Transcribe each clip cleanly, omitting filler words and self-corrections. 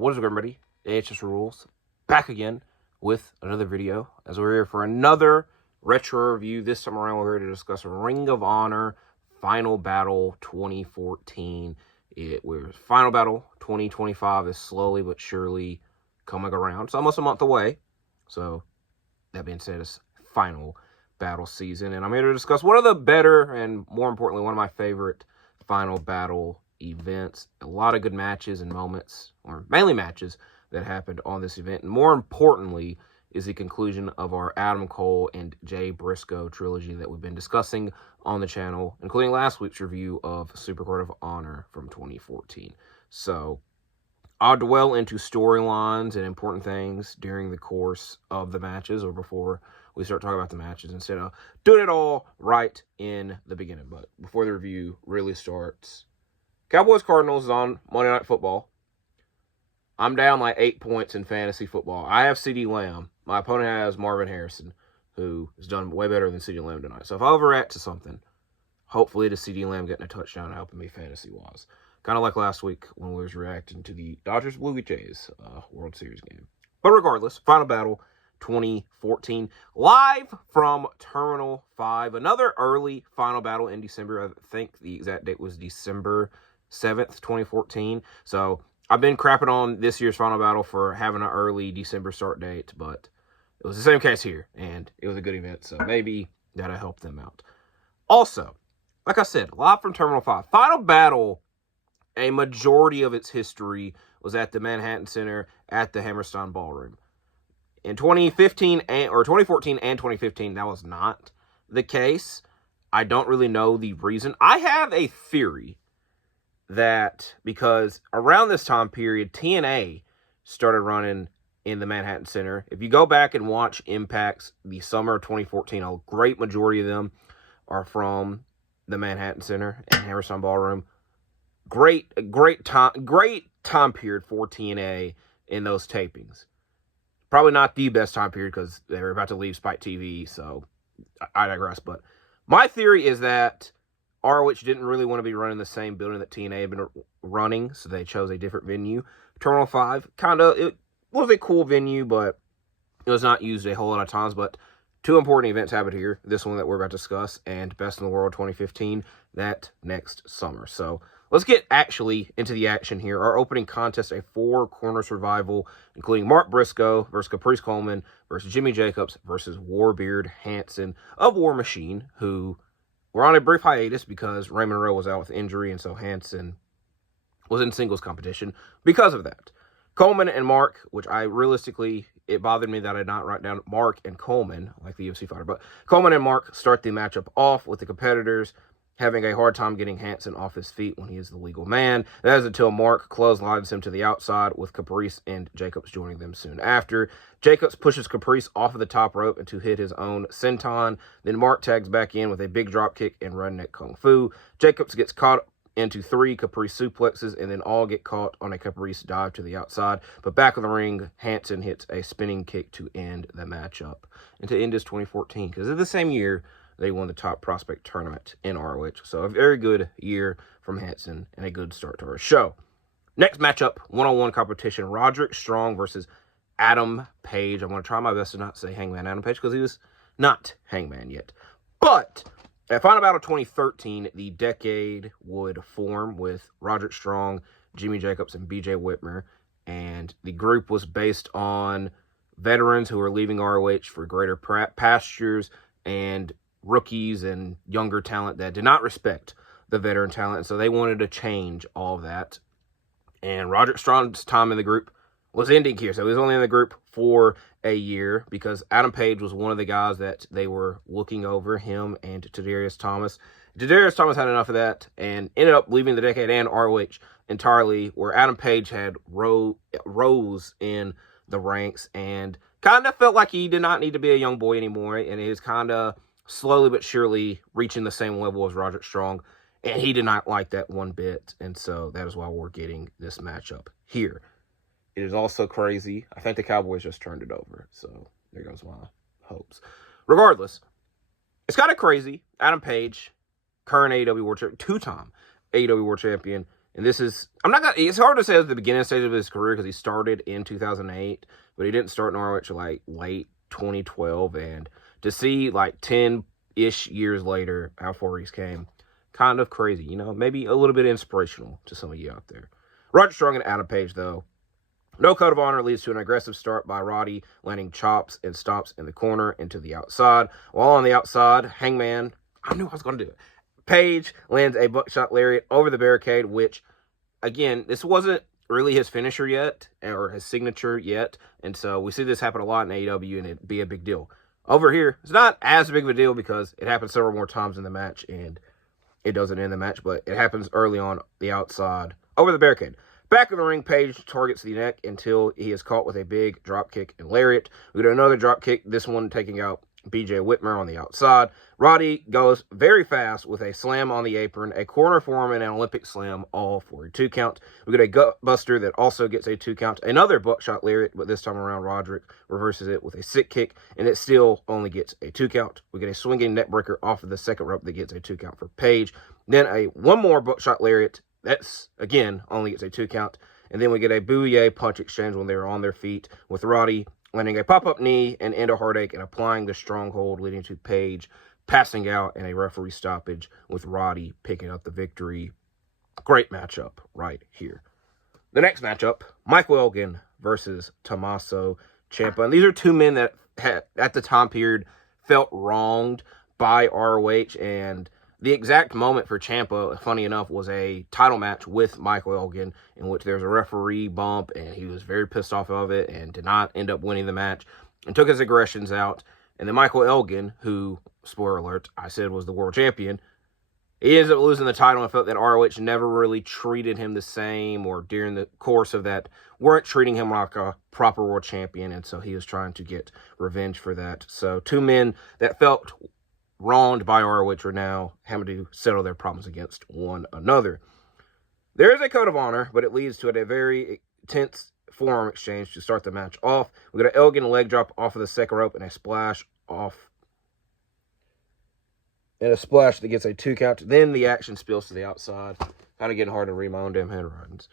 What is up, everybody? AHS Rules back again with another video as we're here for another retro review. This time around, we're here to discuss Ring of Honor Final Battle 2014. Final Battle 2025 is slowly but surely coming around. It's almost a month away. So, that being said, it's Final Battle season. And I'm here to discuss one of the better and, more importantly, one of my favorite Final Battle events. A lot of good matches and moments, or mainly matches, that happened on this event. And more importantly is the conclusion of our Adam Cole and Jay Briscoe trilogy that we've been discussing on the channel, including last week's review of Supercard of Honor from 2014. So I'll dwell into storylines and important things during the course of the matches or before we start talking about the matches instead of doing it all right in the beginning. But before the review really starts, Cowboys-Cardinals is on Monday Night Football. I'm down like 8 points in fantasy football. I have CeeDee Lamb. My opponent has Marvin Harrison, who has done way better than CeeDee Lamb tonight. So if I overreact to something, hopefully it's CeeDee Lamb getting a touchdown and helping me fantasy-wise. Kind of like last week when we was reacting to the Dodgers-Blue Jays World Series game. But regardless, Final Battle 2014, live from Terminal 5. Another early Final Battle in December. I think the exact date was December 7th, 2014. So I've been crapping on this year's Final Battle for having an early December start date, but it was the same case here, and it was a good event, so maybe that'll help them out. Also, like I said, live from Terminal 5. Final Battle, a majority of its history was at the Manhattan Center at the Hammerstein Ballroom. In 2014 and 2015, that was not the case. I don't really know the reason. I have a theory that because around this time period, TNA started running in the Manhattan Center. If you go back and watch Impacts the summer of 2014, a great majority of them are from the Manhattan Center and Hammerstein Ballroom. Great time period for TNA in those tapings. Probably not the best time period because they were about to leave Spike TV, so I digress. But my theory is that ROH didn't really want to be running the same building that TNA had been running, so they chose a different venue. Terminal 5, it was a cool venue, but it was not used a whole lot of times. But two important events happened here. This one that we're about to discuss, and Best in the World 2015, that next summer. So let's get actually into the action here. Our opening contest, a four-corner survival, including Mark Briscoe versus Caprice Coleman versus Jimmy Jacobs versus Warbeard Hansen of War Machine, who were on a brief hiatus because Raymond Rowe was out with injury, and so Hansen was in singles competition because of that. Coleman and Mark, which it bothered me that I did not write down Mark and Coleman, like the UFC fighter, but Coleman and Mark start the matchup off with the competitors having a hard time getting Hansen off his feet when he is the legal man. That is until Mark clotheslines him to the outside, with Caprice and Jacobs joining them soon after. Jacobs pushes Caprice off of the top rope and to hit his own senton. Then Mark tags back in with a big drop kick and redneck kung fu. Jacobs gets caught into three Caprice suplexes, and then all get caught on a Caprice dive to the outside. But back in the ring, Hansen hits a spinning kick to end the matchup. And to end his 2014, because it's the same year they won the Top Prospect Tournament in ROH. So a very good year from Hansen and a good start to our show. Next matchup, one-on-one competition, Roderick Strong versus Adam Page. I'm going to try my best to not say Hangman Adam Page because he was not Hangman yet. But at Final Battle 2013, the decade would form with Roderick Strong, Jimmy Jacobs, and BJ Whitmer. And the group was based on veterans who were leaving ROH for greater pastures and rookies and younger talent that did not respect the veteran talent. So they wanted to change all of that. And Roderick Strong's time in the group was ending here. So he was only in the group for a year because Adam Page was one of the guys that they were looking over, him and Tadarius Thomas. Tadarius Thomas had enough of that and ended up leaving the decade and ROH entirely, where Adam Page had rose in the ranks and kind of felt like he did not need to be a young boy anymore. And he was kind of slowly but surely reaching the same level as Roderick Strong, and he did not like that one bit, and so that is why we're getting this matchup here. It is also crazy. I think the Cowboys just turned it over, so there goes my hopes. Regardless, it's kind of crazy. Adam Page, current AEW World Champion, two-time AEW World Champion, And this is, it's hard to say at the beginning stage of his career because he started in 2008, but he didn't start in ROH until like late 2012. And to see like 10-ish years later how far he's came, kind of crazy, you know, maybe a little bit inspirational to some of you out there. Roderick Strong and Adam Page, though. No code of honor leads to an aggressive start by Roddy, landing chops and stomps in the corner into the outside. While on the outside, Hangman, I knew I was going to do it. Page lands a buckshot lariat over the barricade, which, again, this wasn't really his finisher yet, or his signature yet. And so we see this happen a lot in AEW, and it'd be a big deal. Over here, it's not as big of a deal because it happens several more times in the match, and it doesn't end the match, but it happens early on the outside over the barricade. Back of the ring, Page targets the neck until he is caught with a big dropkick and lariat. We get another dropkick, this one taking out BJ Whitmer on the outside. Roddy goes very fast with a slam on the apron, a corner form, and an Olympic slam, all for a 2 count. We get a gut buster that also gets a 2 count. Another buckshot lariat, but this time around Roderick reverses it with a sick kick, and it still only gets a 2 count. We get a swinging neckbreaker off of the second rope that gets a 2 count for Page. Then one more buckshot lariat. That's, again, only gets a 2 count. And then we get a booyah punch exchange when they're on their feet, with Roddy landing a pop-up knee and end a heartache and applying the stronghold, leading to Page passing out in a referee stoppage, with Roddy picking up the victory. Great matchup right here. The next matchup, Mike Elgin versus Tommaso Ciampa. And these are two men that had, at the time period, felt wronged by ROH, and the exact moment for Ciampa, funny enough, was a title match with Michael Elgin, in which there's a referee bump, and he was very pissed off of it and did not end up winning the match and took his aggressions out. And then Michael Elgin, who, spoiler alert, I said was the world champion, he ends up losing the title and felt that ROH never really treated him the same, or during the course of that, weren't treating him like a proper world champion, and so he was trying to get revenge for that. So two men that felt wronged by ROH are now having to settle their problems against one another. There is a code of honor, but it leads to a very intense forearm exchange to start the match off. We got an Elgin leg drop off of the second rope and a splash off. And a splash that gets a 2 count. Then the action spills to the outside. Kind of getting hard to read my own damn handwritings.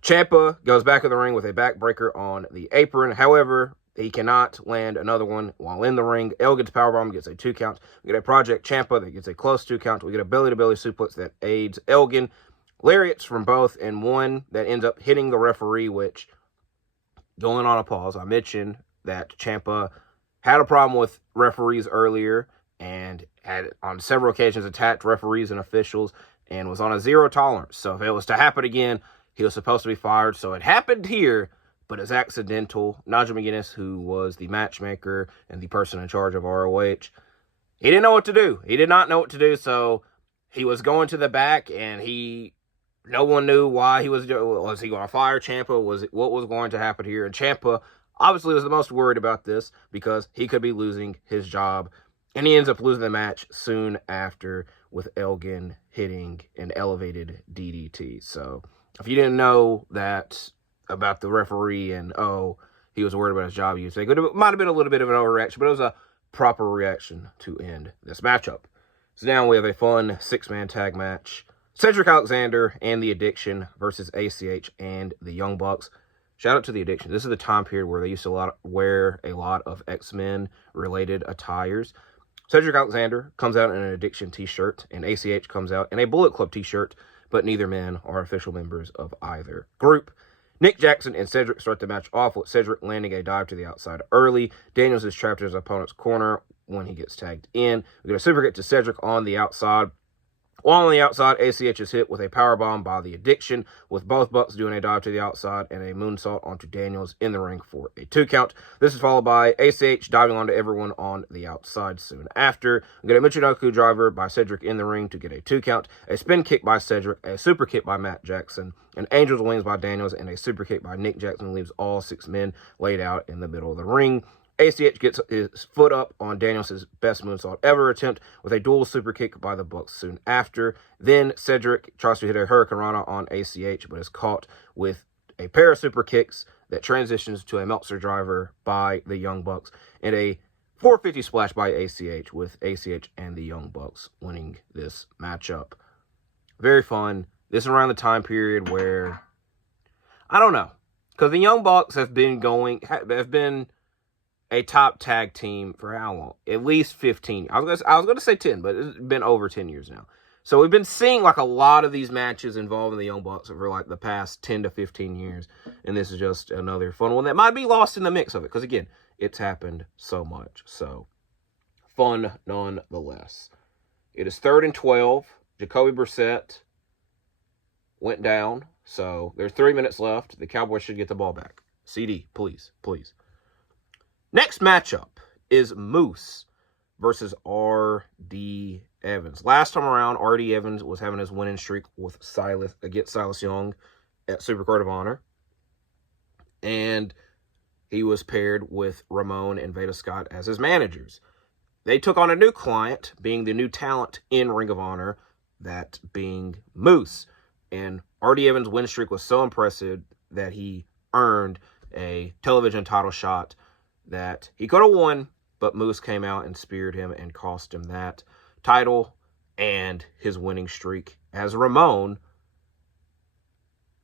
Ciampa goes back of the ring with a backbreaker on the apron. However, he cannot land another one while in the ring. Elgin's powerbomb gets a 2 count. We get a Project Ciampa that gets a close 2 count. We get a belly-to-belly suplex that aids Elgin. Lariats from both, and one that ends up hitting the referee, which, going on a pause, I mentioned that Ciampa had a problem with referees earlier and had on several occasions attacked referees and officials and was on a 0 tolerance. So if it was to happen again, he was supposed to be fired. So it happened here, but it's accidental. Nigel McGuinness, who was the matchmaker and the person in charge of ROH, he didn't know what to do. He did not know what to do, so he was going to the back, and no one knew why he was doing. Was he going to fire Ciampa? What was going to happen here? And Ciampa obviously was the most worried about this because he could be losing his job, and he ends up losing the match soon after with Elgin hitting an elevated DDT. So if you didn't know that about the referee and, he was worried about his job, you'd think it might have been a little bit of an overreaction, but it was a proper reaction to end this matchup. So now we have a fun 6-man tag match. Cedric Alexander and The Addiction versus ACH and the Young Bucks. Shout out to The Addiction. This is the time period where they used to wear a lot of X-Men related attires. Cedric Alexander comes out in an Addiction t-shirt, and ACH comes out in a Bullet Club t-shirt, but neither men are official members of either group. Nick Jackson and Cedric start the match off with Cedric landing a dive to the outside early. Daniels is trapped in his opponent's corner when he gets tagged in. We get a super kick to Cedric on the outside. While on the outside, ACH is hit with a powerbomb by The Addiction, with both Bucks doing a dive to the outside and a moonsault onto Daniels in the ring for a 2 count. This is followed by ACH diving onto everyone on the outside soon after. We get a Michinoku driver by Cedric in the ring to get a 2 count, a spin kick by Cedric, a super kick by Matt Jackson, an Angel's Wings by Daniels, and a super kick by Nick Jackson leaves all 6 men laid out in the middle of the ring. ACH gets his foot up on Daniels' best moonsault ever attempt with a dual super kick by the Bucks soon after. Then Cedric tries to hit a Hurricane Rana on ACH, but is caught with a pair of super kicks that transitions to a Meltzer driver by the Young Bucks and a 450 splash by ACH, with ACH and the Young Bucks winning this matchup. Very fun. This is around the time period where, I don't know, because the Young Bucks have been a top tag team for how long? At least 15. I was going to say 10, but it's been over 10 years now. So we've been seeing like a lot of these matches involving the Young Bucks over like the past 10 to 15 years. And this is just another fun one that might be lost in the mix of it. Because again, it's happened so much. So fun nonetheless. It is 3rd and 12. Jacoby Brissett went down. So there's 3 minutes left. The Cowboys should get the ball back. CD, please. Next matchup is Moose versus R.D. Evans. Last time around, R.D. Evans was having his winning streak with Silas Young at Supercard of Honor. And he was paired with Ramon and Veda Scott as his managers. They took on a new client, being the new talent in Ring of Honor, that being Moose. And R.D. Evans' win streak was so impressive that he earned a television title shot that he could have won, but Moose came out and speared him and cost him that title and his winning streak, as Ramon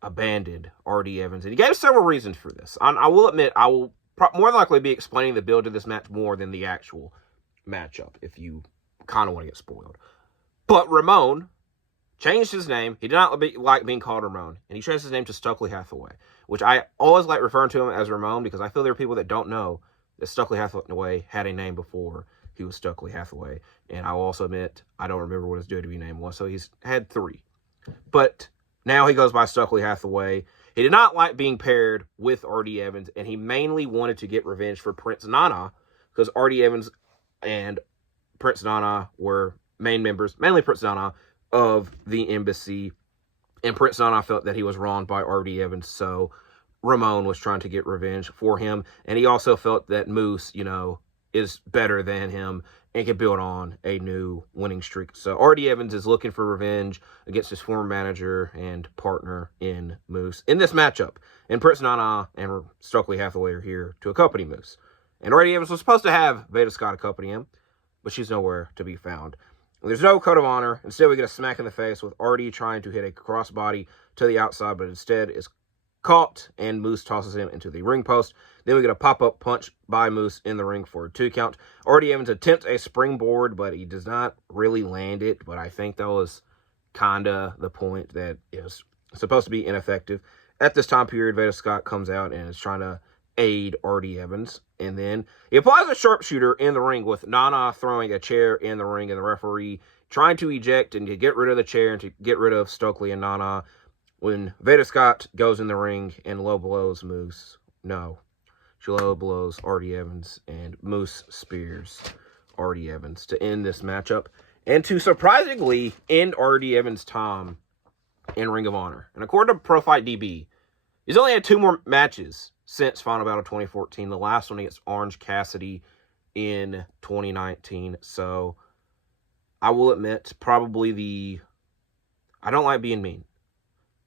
abandoned R.D. Evans. And he gave several reasons for this. I will admit, I will more likely be explaining the build to this match more than the actual matchup, if you kind of want to get spoiled. But Ramon changed his name. He did not like being called Ramon, and he changed his name to Stokely Hathaway, which I always like referring to him as Ramon because I feel there are people that don't know that Stokely Hathaway had a name before he was Stokely Hathaway. And I will also admit, I don't remember what his WWE name was, so he's had 3. But now he goes by Stokely Hathaway. He did not like being paired with R.D. Evans, and he mainly wanted to get revenge for Prince Nana, because R.D. Evans and Prince Nana were main members, mainly Prince Nana, of the Embassy. And Prince Nana felt that he was wronged by R.D. Evans, so Ramon was trying to get revenge for him. And he also felt that Moose, is better than him and can build on a new winning streak. So R.D. Evans is looking for revenge against his former manager and partner in Moose in this matchup. And Prince Nana and Stokely Hathaway are here to accompany Moose. And R.D. Evans was supposed to have Veda Scott accompany him, but she's nowhere to be found. There's no code of honor. Instead, we get a smack in the face with R.D. trying to hit a crossbody to the outside, but instead is caught, and Moose tosses him into the ring post. Then we get a pop-up punch by Moose in the ring for a 2 count. R.D. Evans attempts a springboard, but he does not really land it. But I think that was kind of the point, that it was supposed to be ineffective. At this time period, Veda Scott comes out and is trying to aid R.D. Evans. And then he applies a sharpshooter in the ring, with Nana throwing a chair in the ring and the referee trying to eject and to get rid of the chair and to get rid of Stokely and Nana. When Veda Scott goes in the ring and low blows Moose. No. She low blows R.D. Evans, and Moose spears R.D. Evans to end this matchup and to surprisingly end R.D. Evans' time in Ring of Honor. And according to Pro Fight DB, he's only had 2 more matches since Final Battle 2014. The last one against Orange Cassidy in 2019. So I will admit, probably I don't like being mean,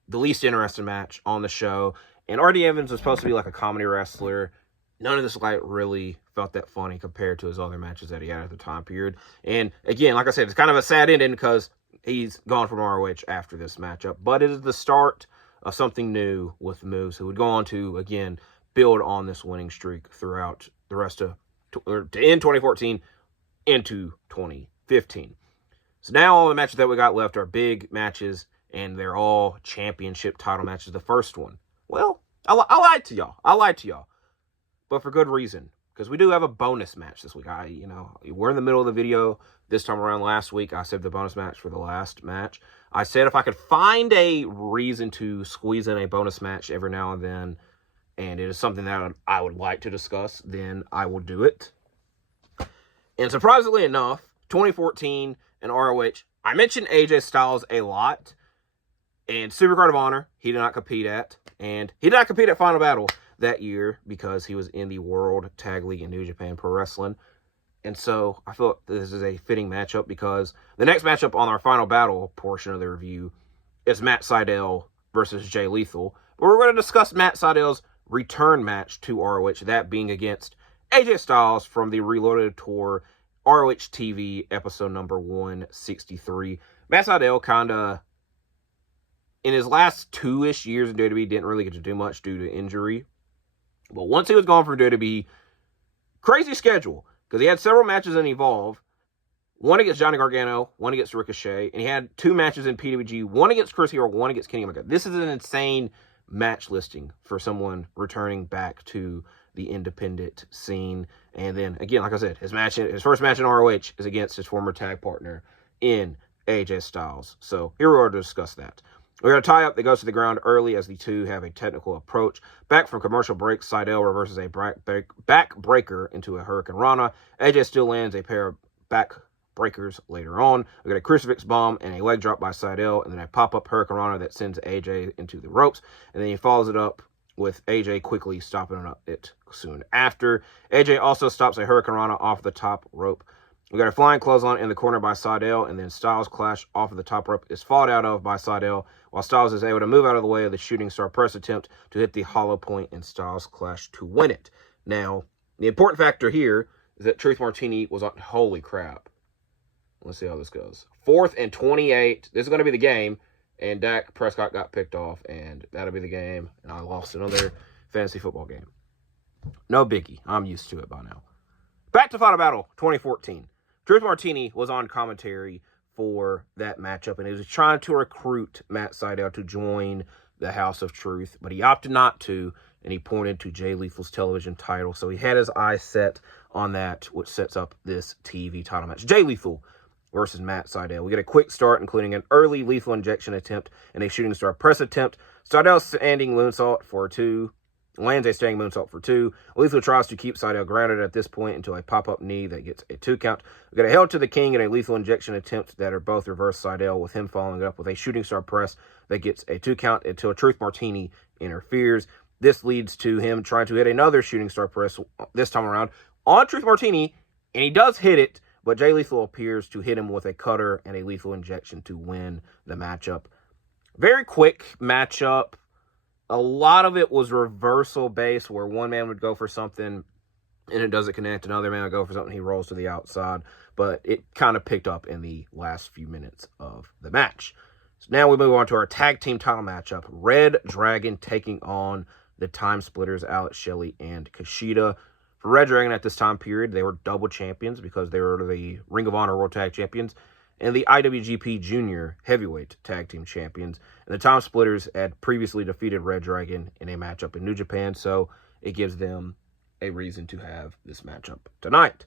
the least interesting match on the show. And R.D. Evans was supposed to be like a comedy wrestler. None of this really felt that funny compared to his other matches that he had at the time period. And again, like I said, it's kind of a sad ending because he's gone from ROH after this matchup. But it is the start of something new with Moose, who would go on to, again, build on this winning streak throughout the rest of, to end 2014 into 2015. So now all the matches that we got left are big matches, and they're all championship title matches. The first one, well, I lied to y'all. But for good reason, because we do have a bonus match this week. We're in the middle of the video this time around. Last week, I saved the bonus match for the last match. I said if I could find a reason to squeeze in a bonus match every now and then, and it is something that I would like to discuss, then I will do it. And surprisingly enough, 2014 and ROH, I mentioned AJ Styles a lot. And Supercard of Honor, he did not compete at. And he did not compete at Final Battle that year because he was in the World Tag League in New Japan Pro Wrestling. And so I felt this is a fitting matchup because the next matchup on our Final Battle portion of the review is Matt Sydal versus Jay Lethal. But we're going to discuss Matt Sydal's return match to ROH, that being against AJ Styles from the Reloaded Tour ROH TV episode number 163. Matt Sydal kind of in his last 2-ish years in WWE, didn't really get to do much due to injury. But once he was gone from WWE, crazy schedule, because he had several matches in Evolve, one against Johnny Gargano, one against Ricochet, and he had 2 matches in PWG, one against Chris Hero, one against Kenny Omega. This is an insane match listing for someone returning back to the independent scene. And then, again, like I said, his first match in ROH is against his former tag partner in AJ Styles. So here we are to discuss that. We got a tie-up that goes to the ground early as the two have a technical approach. Back from commercial break, Sydal reverses a back breaker into a Hurricane Rana. AJ still lands a pair of back breakers later on. We got a crucifix bomb and a leg drop by Sydal, and then a pop-up Hurricane Rana that sends AJ into the ropes, and then he follows it up with AJ quickly stopping it soon after. AJ also stops a Hurricane Rana off the top rope. We got a flying clothesline in the corner by Sydal, and then Styles' clash off of the top rope is fought out of by Sydal, while Styles is able to move out of the way of the shooting star press attempt to hit the hollow point in Styles' clash to win it. Now, the important factor here is that Truth Martini was on, holy crap. Let's see how this goes. 4th and 28. This is going to be the game, and Dak Prescott got picked off, and that'll be the game, and I lost another fantasy football game. No biggie. I'm used to it by now. Back to Final Battle 2014. Truth Martini was on commentary for that matchup, and he was trying to recruit Matt Sydal to join the House of Truth, but he opted not to, and he pointed to Jay Lethal's television title, so he had his eyes set on that, which sets up this TV title match. Jay Lethal versus Matt Sydal. We get a quick start, including an early lethal injection attempt and a shooting star press attempt. Sydal standing moonsault for 2. Lands a standing moonsault for 2. Lethal tries to keep Sydal grounded at this point until a pop-up knee that gets a 2 count. We got a Hail to the King and a lethal injection attempt that are both reverse Sydal, with him following it up with a shooting star press that gets a 2 count until Truth Martini interferes. This leads to him trying to hit another shooting star press, this time around, on Truth Martini, and he does hit it, but Jay Lethal appears to hit him with a cutter and a lethal injection to win the matchup. Very quick matchup. A lot of it was reversal based, where one man would go for something and it doesn't connect. Another man would go for something, he rolls to the outside. But it kind of picked up in the last few minutes of the match. So now we move on to our tag team title matchup. reDRagon taking on the Time Splitters, Alex Shelley and Kushida. For reDRagon at this time period, they were double champions because they were the Ring of Honor World Tag Champions and the IWGP Junior Heavyweight Tag Team Champions. And the Time Splitters had previously defeated reDRagon in a matchup in New Japan, so it gives them a reason to have this matchup tonight.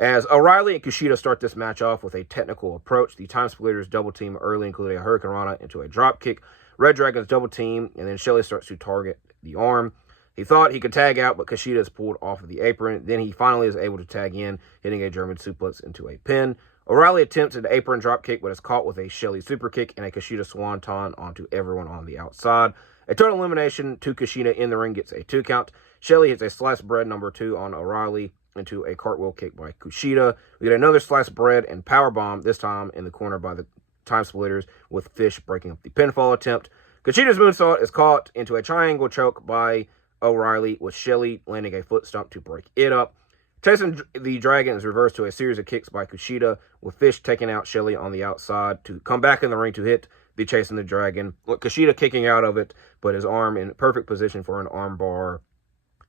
As O'Reilly and Kushida start this match off with a technical approach, the Time Splitters double team early, including a Hurricane Rana into a drop kick. reDRagon's double team, and then Shelley starts to target the arm. He thought he could tag out, but Kushida is pulled off of the apron. Then he finally is able to tag in, hitting a German suplex into a pin. O'Reilly attempts an apron dropkick, but is caught with a Shelley super kick and a Kushida swanton onto everyone on the outside. A total elimination to Kushida in the ring gets a 2 count. Shelley hits a sliced bread number 2 on O'Reilly into a cartwheel kick by Kushida. We get another sliced bread and powerbomb, this time in the corner by the Time Splitters, with Fish breaking up the pinfall attempt. Kushida's moonsault is caught into a triangle choke by O'Reilly, with Shelley landing a foot stomp to break it up. Chasing the Dragon is reversed to a series of kicks by Kushida, with Fish taking out Shelley on the outside to come back in the ring to hit the Chasing the Dragon. With Kushida kicking out of it, but his arm in perfect position for an arm bar,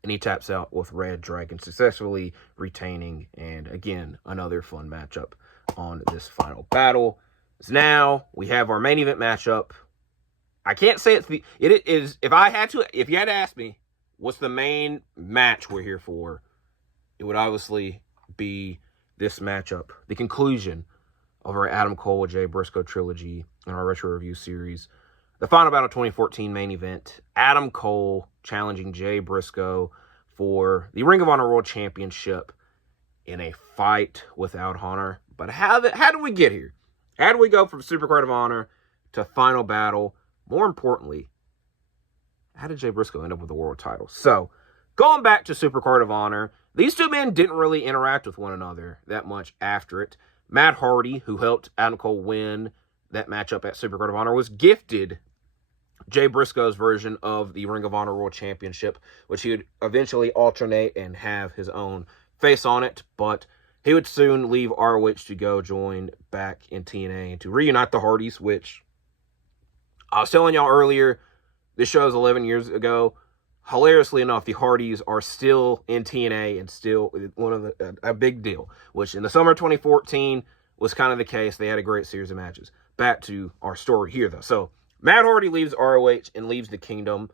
and he taps out with reDRagon successfully retaining. And again, another fun matchup on this final battle. So now we have our main event matchup. I can't say it is, if you had to ask me, what's the main match we're here for, it would obviously be this matchup, the conclusion of our Adam Cole, Jay Briscoe trilogy in our Retro Review series. The Final Battle 2014 main event, Adam Cole challenging Jay Briscoe for the Ring of Honor World Championship in a fight without honor. But how did we get here? How did we go from Supercard of Honor to Final Battle? More importantly, how did Jay Briscoe end up with the world title? So, going back to Supercard of Honor, these two men didn't really interact with one another that much after it. Matt Hardy, who helped Adam Cole win that matchup at Supercard of Honor, was gifted Jay Briscoe's version of the Ring of Honor World Championship, which he would eventually alternate and have his own face on it, but he would soon leave ROH to go join back in TNA and to reunite the Hardys, which I was telling y'all earlier, this show is 11 years ago. Hilariously enough, the Hardys are still in TNA and still one of a big deal, which in the summer of 2014 was kind of the case. They had a great series of matches. Back to our story here, though. So Matt Hardy leaves ROH and leaves the Kingdom,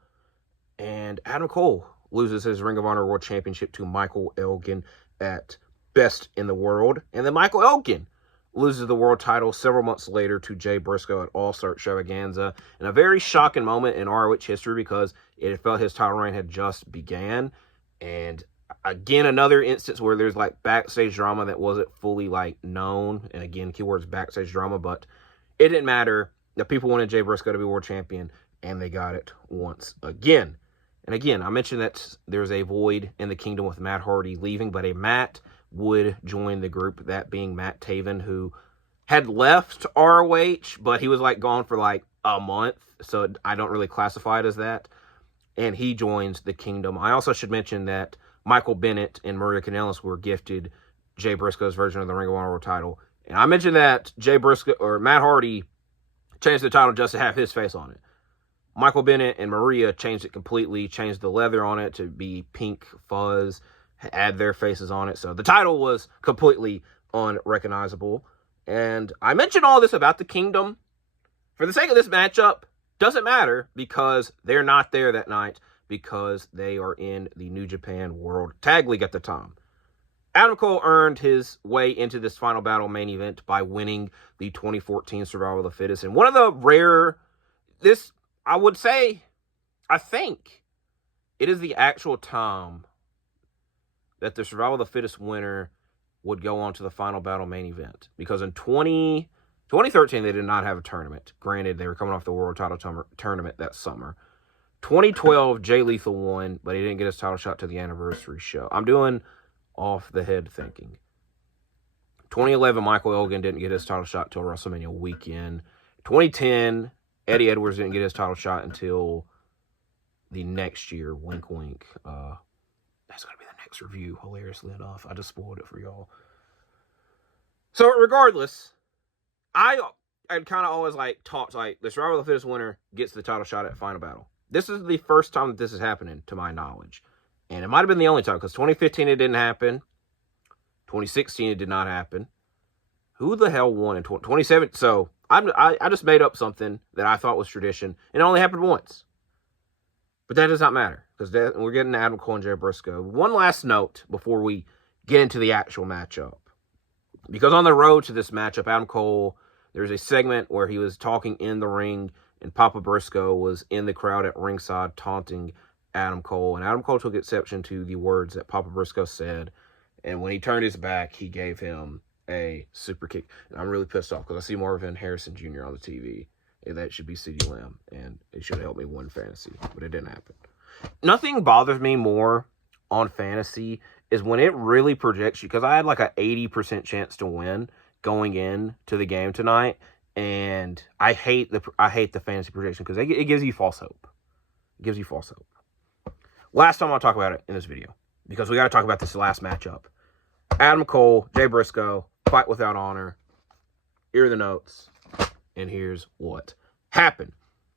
and Adam Cole loses his Ring of Honor World Championship to Michael Elgin at Best in the World, and then Michael Elgin loses the world title several months later to Jay Briscoe at All-Star Extravaganza in a very shocking moment in ROH history because it felt his title reign had just began. And again, another instance where there's like backstage drama that wasn't fully like known. And again, keywords backstage drama, but it didn't matter. The people wanted Jay Briscoe to be world champion, and they got it once again. And again, I mentioned that there's a void in the Kingdom with Matt Hardy leaving, but a Matt would join the group, that being Matt Taven, who had left ROH, but he was like gone for like a month, so I don't really classify it as that. And he joins the Kingdom. I also should mention that Michael Bennett and Maria Kanellis were gifted Jay Briscoe's version of the Ring of Honor World title. And I mentioned that Jay Briscoe or Matt Hardy changed the title just to have his face on it. Michael Bennett and Maria changed it completely, changed the leather on it to be pink fuzz, add their faces on it. So the title was completely unrecognizable. And I mentioned all this about the Kingdom. For the sake of this matchup, doesn't matter because they're not there that night because they are in the New Japan World Tag League at the time. Adam Cole earned his way into this final battle main event by winning the 2014 Survival of the Fittest. And one of the rare, I would say, I think it is the actual time that the Survival of the Fittest winner would go on to the final battle main event. Because in 2013, they did not have a tournament. Granted, they were coming off the world title tournament that summer. 2012, Jay Lethal won, but he didn't get his title shot to the anniversary show. I'm doing off the head thinking. 2011, Michael Elgin didn't get his title shot until WrestleMania weekend. 2010, Eddie Edwards didn't get his title shot until the next year. Wink, wink. That's going to be the next review, hilariously enough. I just spoiled it for y'all. So, regardless, I kind of always talked the Survival of the Fittest winner gets the title shot at Final Battle. This is the first time that this is happening, to my knowledge. And it might have been the only time, because 2015 it didn't happen. 2016 it did not happen. Who the hell won in 2017? So, I just made up something that I thought was tradition, and it only happened once. But that does not matter, because we're getting Adam Cole and Jay Briscoe. One last note before we get into the actual matchup. Because on the road to this matchup, Adam Cole, there's a segment where he was talking in the ring, and Papa Briscoe was in the crowd at ringside taunting Adam Cole. And Adam Cole took exception to the words that Papa Briscoe said. And when he turned his back, he gave him a super kick. And I'm really pissed off because I see Marvin Harrison Jr. on the TV. And that should be CeeDee Lamb. And it should help me win fantasy. But it didn't happen. Nothing bothers me more on fantasy is when it really projects you. Because I had like an 80% chance to win going in to the game tonight. And I hate the fantasy projection because it gives you false hope. It gives you false hope. Last time I'll talk about it in this video. Because we got to talk about this last matchup. Adam Cole, Jay Briscoe, fight without honor. Here are the notes. And here's what happened.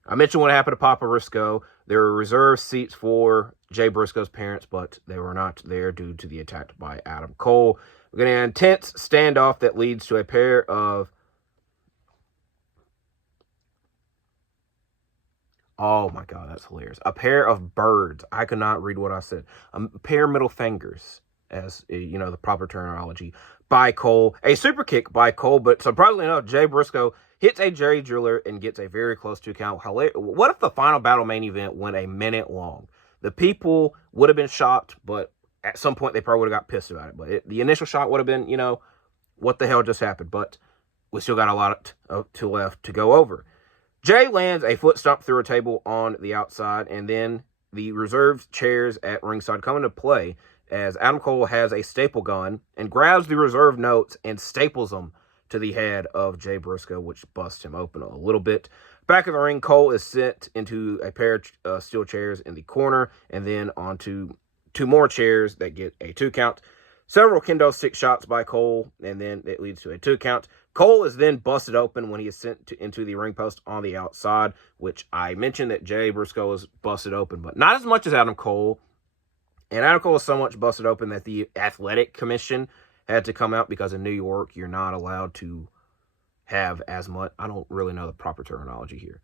I mentioned what happened to Papa Briscoe. There were reserved seats for Jay Briscoe's parents, but they were not there due to the attack by Adam Cole. We're getting an intense standoff that leads to a pair of... Oh my God, that's hilarious. A pair of birds. I could not read what I said. A pair of middle fingers, as you know, the proper terminology, by Cole. A super kick by Cole, but surprisingly enough, Jay Briscoe hits a Jerry Driller and gets a very close 2 count. What if the final battle main event went a minute long? The people would have been shocked, but at some point they probably would have got pissed about it. But the initial shock would have been, you know, what the hell just happened? But we still got a lot to left to go over. Jay lands a foot stomp through a table on the outside, and then the reserved chairs at ringside come into play as Adam Cole has a staple gun and grabs the reserved notes and staples them to the head of Jay Briscoe, which busts him open a little bit. Back of the ring, Cole is sent into a pair of steel chairs in the corner, and then onto 2 more chairs that get a 2 count. several kendo stick shots by Cole, and then it leads to a 2 count. Cole is then busted open when he is sent into the ring post on the outside, which I mentioned that Jay Briscoe was busted open, but not as much as Adam Cole. And Adam Cole was so much busted open that the Athletic Commission had to come out, because in New York, you're not allowed to have as much. I don't really know the proper terminology here.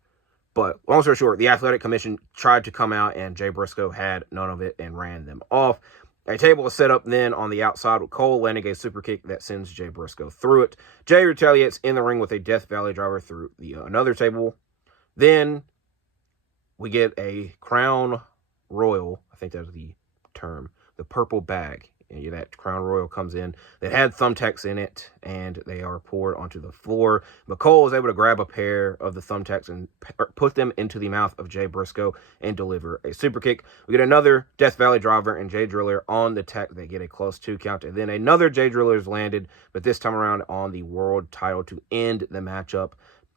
But long story short, the Athletic Commission tried to come out, and Jay Briscoe had none of it and ran them off. A table is set up then on the outside with Cole landing a super kick that sends Jay Briscoe through it. Jay retaliates in the ring with a Death Valley driver through the another table. Then we get a Crown Royal, I think that's the term, the purple bag. And that Crown Royal comes in that had thumbtacks in it, and they are poured onto the floor. But Cole is able to grab a pair of the thumbtacks and put them into the mouth of Jay Briscoe and deliver a super kick. We get another Death Valley driver and Jay Driller on the tack. They get a close 2 count, and then another Jay Driller is landed, but this time around on the world title to end the matchup,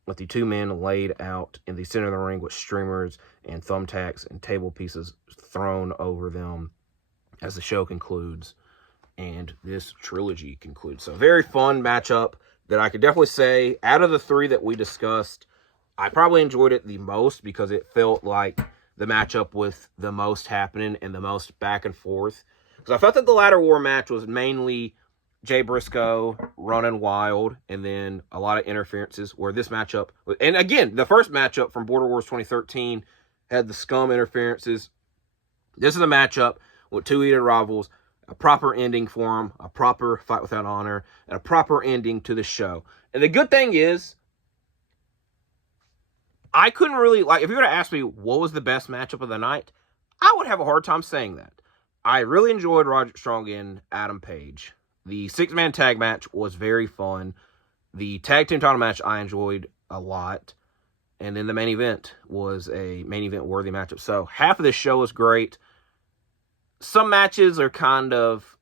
with the 2 men laid out in the center of the ring with streamers and thumbtacks and table pieces thrown over them as the show concludes and this trilogy concludes. So very fun matchup that I could definitely say, out of the 3 that we discussed, I probably enjoyed it the most, because it felt like the matchup with the most happening and the most back and forth. Because I felt that the Ladder War match was mainly Jay Briscoe running wild, and then a lot of interferences, where this matchup, and again, the first matchup from Border Wars 2013 had the scum interferences. This is a matchup with 2 heated rivals, a proper ending for them, a proper fight without honor, and a proper ending to the show. And the good thing is, I couldn't really, like, if you were to ask me what was the best matchup of the night, I would have a hard time saying that. I really enjoyed Roderick Strong and Adam Page. The 6-man tag match was very fun. The tag team title match I enjoyed a lot. And then the main event was a main event worthy matchup. So half of this show was great. Some matches are kind of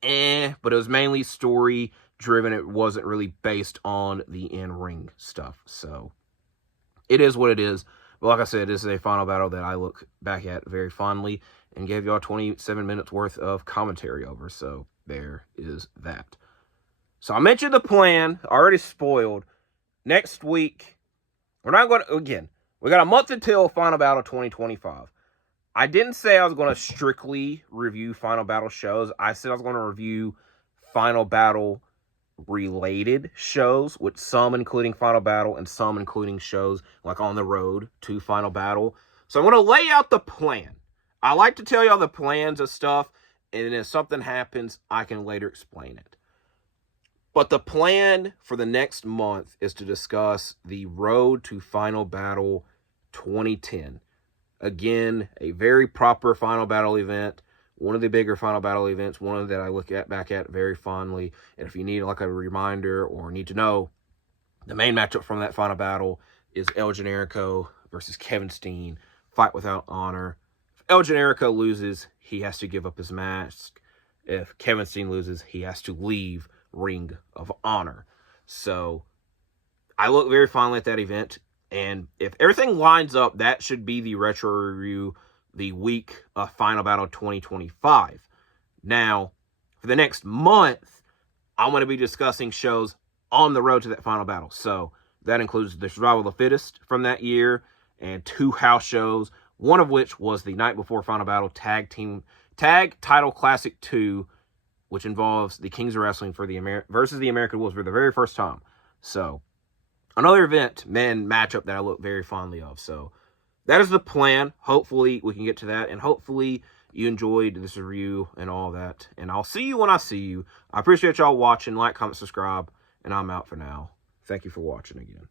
but it was mainly story driven. It wasn't really based on the in-ring stuff. So it is what it is. But like I said, this is a final battle that I look back at very fondly and gave y'all 27 minutes worth of commentary over. So there is that. So I mentioned the plan, already spoiled. Next week, we're not going to, again, we got a month until Final Battle 2025. I didn't say I was going to strictly review Final Battle shows. I said I was going to review Final Battle related shows, with some including Final Battle and some including shows like on the road to Final Battle. So I'm going to lay out the plan. I like to tell y'all the plans of stuff, and if something happens, I can later explain it. But the plan for the next month is to discuss the Road to Final Battle 2010. Again, a very proper Final Battle event. One of the bigger Final Battle events. One that I look back at very fondly. And if you need like a reminder or need to know, the main matchup from that Final Battle is El Generico versus Kevin Steen. Fight without honor. If El Generico loses, he has to give up his mask. If Kevin Steen loses, he has to leave Ring of Honor. So I look very fondly at that event. And if everything lines up, that should be the retro review the week of Final Battle 2025. Now, for the next month, I'm going to be discussing shows on the road to that Final Battle. So that includes the Survival of the Fittest from that year and 2 house shows, one of which was the night before Final Battle Tag Title Classic 2, which involves the Kings of Wrestling for the versus the American Wolves for the very first time. So another event, matchup that I look very fondly of. So that is the plan. Hopefully we can get to that, and hopefully you enjoyed this review and all that. And I'll see you when I see you. I appreciate y'all watching. Like, comment, subscribe, and I'm out for now. Thank you for watching again.